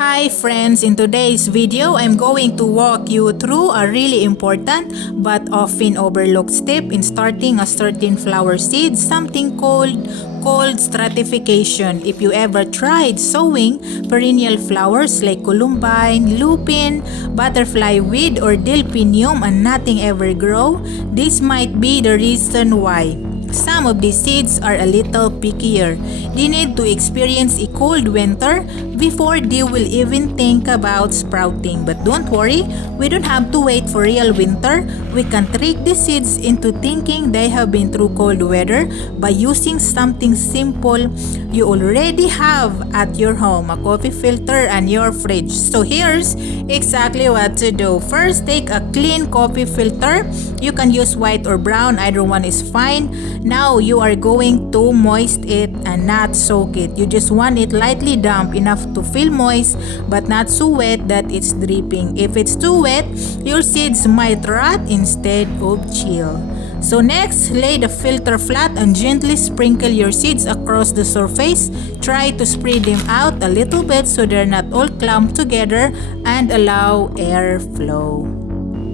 Hi friends, in today's video, I'm going to walk you through a really important but often overlooked step in starting a certain flower seed, something called stratification. If you ever tried sowing perennial flowers like columbine, lupine, butterfly weed, or delphinium and nothing ever grow, this might be the reason why. Some of these seeds are a little pickier. They need to experience a cold winter before they will even think about sprouting. But don't worry, we don't have to wait for real winter. We can trick the seeds into thinking they have been through cold weather by using something simple you already have at your home, a coffee filter and your fridge. So here's exactly what to do. First, take a clean coffee filter. You can use white or brown, either one is fine. Now you are going to moist it and not soak it. You just want it lightly damp enough to feel moist but not so wet that it's dripping. If it's too wet, your seeds might rot instead of chill. So next, lay the filter flat and gently sprinkle your seeds across the surface. Try to spread them out a little bit so they're not all clumped together and allow airflow.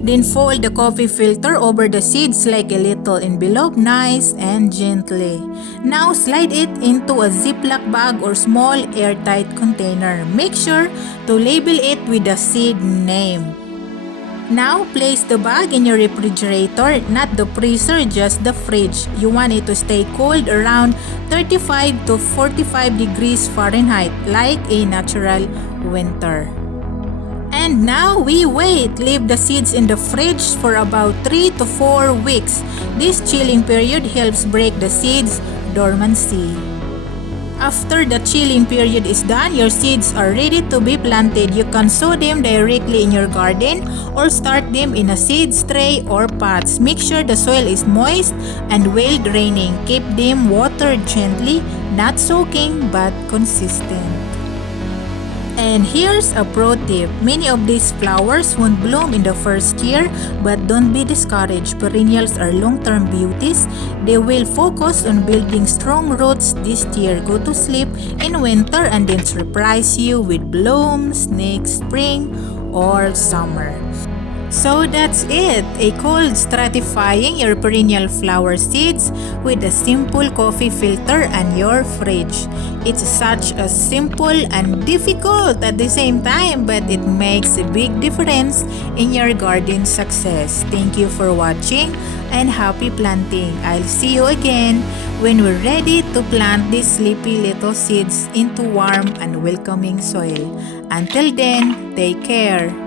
Then fold the coffee filter over the seeds like a little envelope, nice and gently. Now slide it into a ziplock bag or small airtight container. Make sure to label it with the seed name. Now place the bag in your refrigerator, not the freezer, just the fridge. You want it to stay cold around 35 to 45 degrees Fahrenheit, like a natural winter. And now we wait. Leave the seeds in the fridge for about 3 to 4 weeks. This chilling period helps break the seeds' dormancy. After the chilling period is done, your seeds are ready to be planted. You can sow them directly in your garden or start them in a seed tray or pots. Make sure the soil is moist and well draining. Keep them watered gently, not soaking but consistent. And here's a pro tip. Many of these flowers won't bloom in the first year, but don't be discouraged. Perennials are long-term beauties. They will focus on building strong roots this year. Go to sleep in winter and then surprise you with blooms next spring or summer. So that's it, a cold stratifying your perennial flower seeds with a simple coffee filter and your fridge. It's such a simple and difficult at the same time, but it makes a big difference in your garden success. Thank you for watching and happy planting. I'll see you again when we're ready to plant these sleepy little seeds into warm and welcoming soil. Until then, take care.